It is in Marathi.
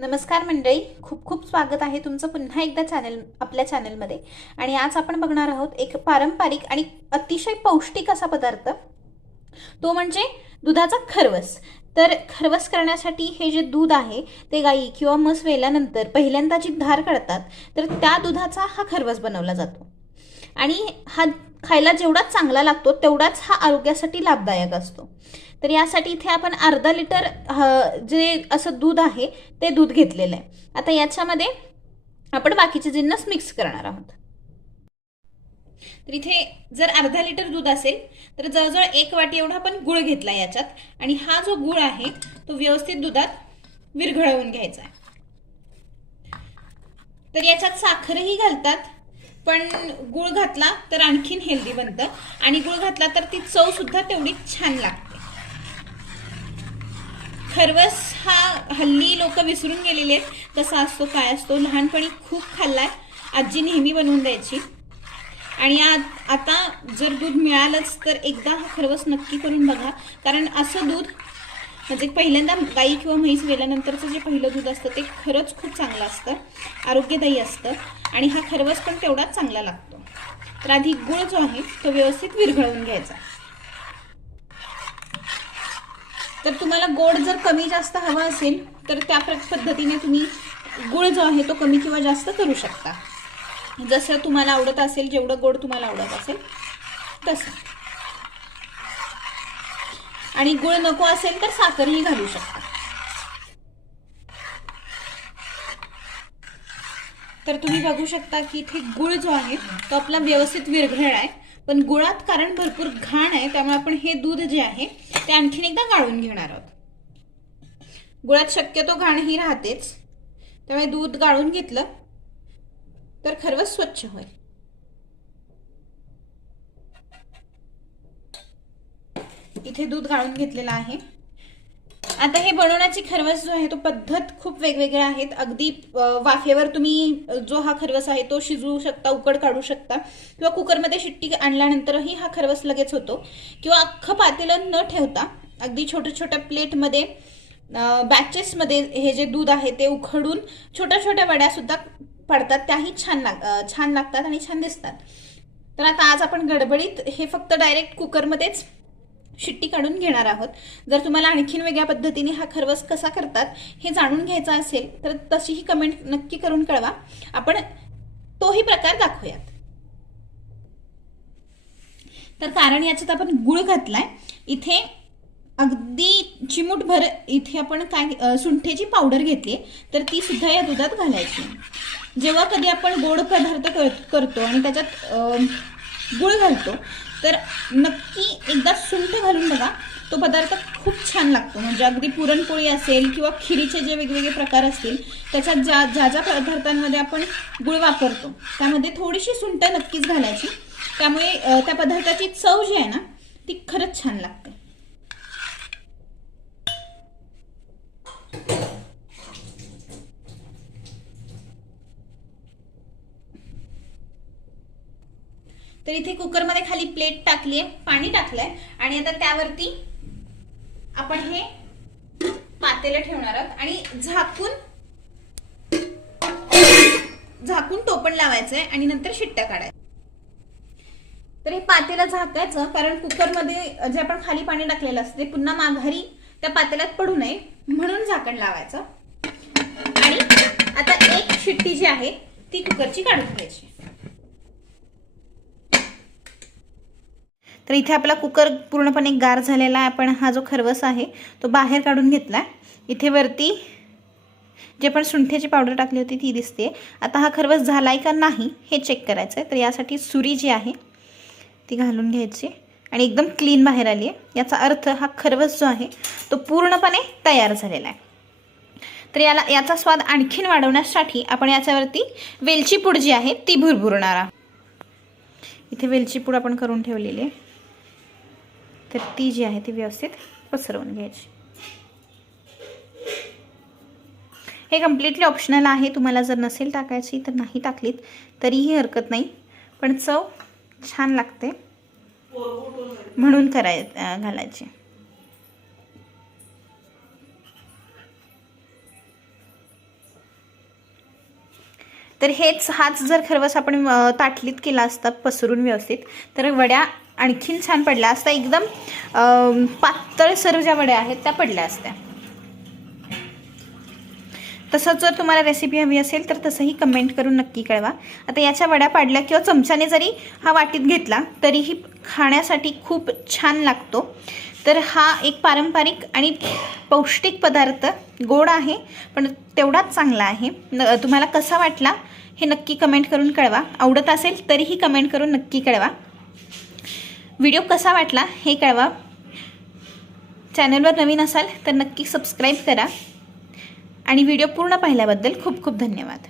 नमस्कार मंडळी खूप खूप स्वागत आहे तुमचं पुन्हा एकदा चॅनल आपल्या चॅनलमध्ये आणि आज आपण बघणार आहोत एक पारंपरिक आणि अतिशय पौष्टिक असा पदार्थ. तो म्हणजे दुधाचा खरवस. तर खरवस करण्यासाठी हे जे दूध आहे ते गाई किंवा म्हस वेल्यानंतर पहिल्यांदा जी धार काढतात तर त्या दुधाचा हा खरवस बनवला जातो. आणि हा खायला जेवढा चांगला लागतो तेवढाच हा आरोग्यासाठी लाभदायक असतो. तर यासाठी इथे आपण अर्धा लिटर जे असं दूध आहे ते दूध घेतलेलं आहे. आता याच्यामध्ये आपण बाकीचे जिन्नस मिक्स करणार आहोत. तर इथे जर अर्धा लिटर दूध असेल तर जवळजवळ एक वाटी एवढा आपण गुळ घेतला याच्यात. आणि हा जो गुळ आहे तो व्यवस्थित दुधात विरघळवून घ्यायचा आहे. तर याच्यात साखरही घालतात पण गुळ घातला तर आणखीन हेल्दी बनतं. आणि गुळ घातला तर ती चव सुद्धा तेवढीच छान लागते. खरवस हा हल्ली लोक विसरून गेलेले आहेत. कसा असतो काय असतो लहानपणी खूप खाल्ला आहे आजी नेहमी बनवून द्यायची. आणि आ- आता जर दूध मिळालंच तर एकदा हा खरवस नक्की करून बघा. कारण असं दूध म्हणजे पहिल्यांदा गाई किंवा म्हैस वेल्यानंतरचं जे पहिलं दूध असतं ते खरंच खूप चांगलं असतं. आरोग्यदायी असतं. आणि हा खरवस पण तेवढाच चांगला लागतो. तर आधी गुळ जो आहे तो व्यवस्थित विरघळवून घ्यायचा. तर तुम्हाला गोड जर कमी जास्त हवा असेल तर त्या पद्धतीने तुम्ही गुळ जो आहे तो कमी किंवा जास्त करू शकता. जसं तुम्हाला आवडत असेल जेवढं गोड तुम्हाला आवडत असेल तसं. आणि गुळ नको असेल तर साखरही घालू शकता. तर तुम्ही बघू शकता की इथे गुळ जो आहे तो आपला व्यवस्थित विरघळ आहे पण गुळात कारण भरपूर घाण आहे त्यामुळे आपण हे दूध जे आहे ते आणखीन एकदा गाळून घेणार आहोत. गुळात शक्यतो घाण ही राहतेच. त्यामुळे दूध गाळून घेतलं तर खरवस स्वच्छ होईल. इथे दूध गाळून घेतलेलं आहे. आता हे बनवण्याची खरवस जो आहे तो पद्धत खूप वेगवेगळ्या आहेत. अगदी वाफेवर तुम्ही जो हा खरवस आहे तो शिजवू शकता उकड काढू शकता. किंवा कुकरमध्ये शिट्टी आणल्यानंतरही हा खरवस लगेच होतो. किंवा अख्खं पातेलं न ठेवता अगदी छोट्या छोट्या प्लेटमध्ये बॅचेसमध्ये हे जे दूध आहे ते उखडून छोट्या छोट्या वड्यासुद्धा पडतात. त्याही छान लाग छान लागतात आणि छान दिसतात. तर आता आज आपण गडबडीत हे फक्त डायरेक्ट कुकरमध्येच शिट्टी काढून घेणार आहोत. जर तुम्हाला आणखीन वेगळ्या पद्धतीने हा खरवस कसा करतात हे जाणून घ्यायचा असेल तर तशीही कमेंट नक्की करून कळवा. आपण तोही प्रकार दाखवूयात. तर कारण याच्यात आपण गुळ घातलाय. इथे अगदी चिमूटभर इथे आपण काय सुंठेची पावडर घेतली तर ती सुद्धा या दुधात घालायची. जेव्हा कधी आपण गोड पदार्थ कर करतो आणि त्याच्यात गुळ घालतो तर नक्की घालून बघा तो पदार्थ खूप छान लागतो. म्हणजे अगदी पुरणपोळी असेल किंवा खिरीचे जे वेगवेगळे प्रकार असतील त्याच्यात ज्या ज्या ज्या पदार्थांमध्ये आपण गुळ वापरतो त्यामध्ये थोडीशी सुंट नक्कीच घालायची. त्यामुळे त्या पदार्थाची चव जी आहे ना ती खरंच छान लागते. तर इथे कुकरमध्ये खाली प्लेट टाकली आहे पाणी टाकलंय. आणि आता त्यावरती आपण हे पातेलं ठेवणार आहोत. आणि झाकून झाकून टोपण लावायचंय आणि नंतर शिट्ट्या काढायच्या. तर हे पातेला झाकायचं कारण कुकरमध्ये जे आपण खाली पाणी टाकलेलं असतं ते पुन्हा माघारी त्या पातेल्यात पडू नये म्हणून झाकण लावायचं. आणि आता एक शिट्टी जी आहे ती कुकरची काढून घ्यायची. तर इथे आपला कुकर पूर्णपणे गार झालेला आहे. आपण हा जो खरवस आहे तो बाहेर काढून घेतला आहे इथे वरती जे पण सुंठ्याची पावडर टाकली होती ती दिसते आता हा खरवस झाला आहे का नाही हे चेक करायचं आहे तर यासाठी सुरी जी आहे ती घालून घ्यायची. आणि एकदम क्लीन बाहेर आली आहे. याचा अर्थ हा खरवस जो आहे तो पूर्णपणे तयार झालेला आहे. तर याला याचा स्वाद आणखीन वाढवण्यासाठी आपण याच्यावरती वेलची पूड जी आहे ती भुरभुरणार आहोत. इथे वेलची पूड आपण करून ठेवलेली आहे. तर ती जी आहे ती व्यवस्थित पसरवून घ्यायची. हे कम्प्लिटली ऑप्शनल आहे. तुम्हाला जर नसेल टाकायची तर नाही टाकलीत तरीही हरकत नाही. पण चव छान लागते. म्हणून कराय घालायची. तर हेच हाच जर खरवस आपण ताटलीत केला असता पसरून व्यवस्थित तर वड्या आणखीन छान पडल्या असत्या. एकदम पातळ पातळसर ज्या वड्या आहेत त्या पडल्या असत्या. तसंच जर तुम्हाला रेसिपी हवी असेल तर तसंही कमेंट करून नक्की कळवा. आता याच्या वड्या पाडल्या किंवा चमच्याने जरी हा वाटीत घेतला तरीही खाण्यासाठी खूप छान लागतो. तर हा एक पारंपरिक आणि पौष्टिक पदार्थ गोड आहे पण तेवढाच चांगला आहे. न तुम्हाला कसा वाटला हे नक्की कमेंट करून कळवा. आवडत असेल तरीही कमेंट करून नक्की कळवा. व्हिडिओ कसा वाटला हे कळवा. चॅनलवर नवीन असाल तर नक्की सबस्क्राईब करा. आणि व्हिडिओ पूर्ण पाहिल्याबद्दल खूप खूप धन्यवाद.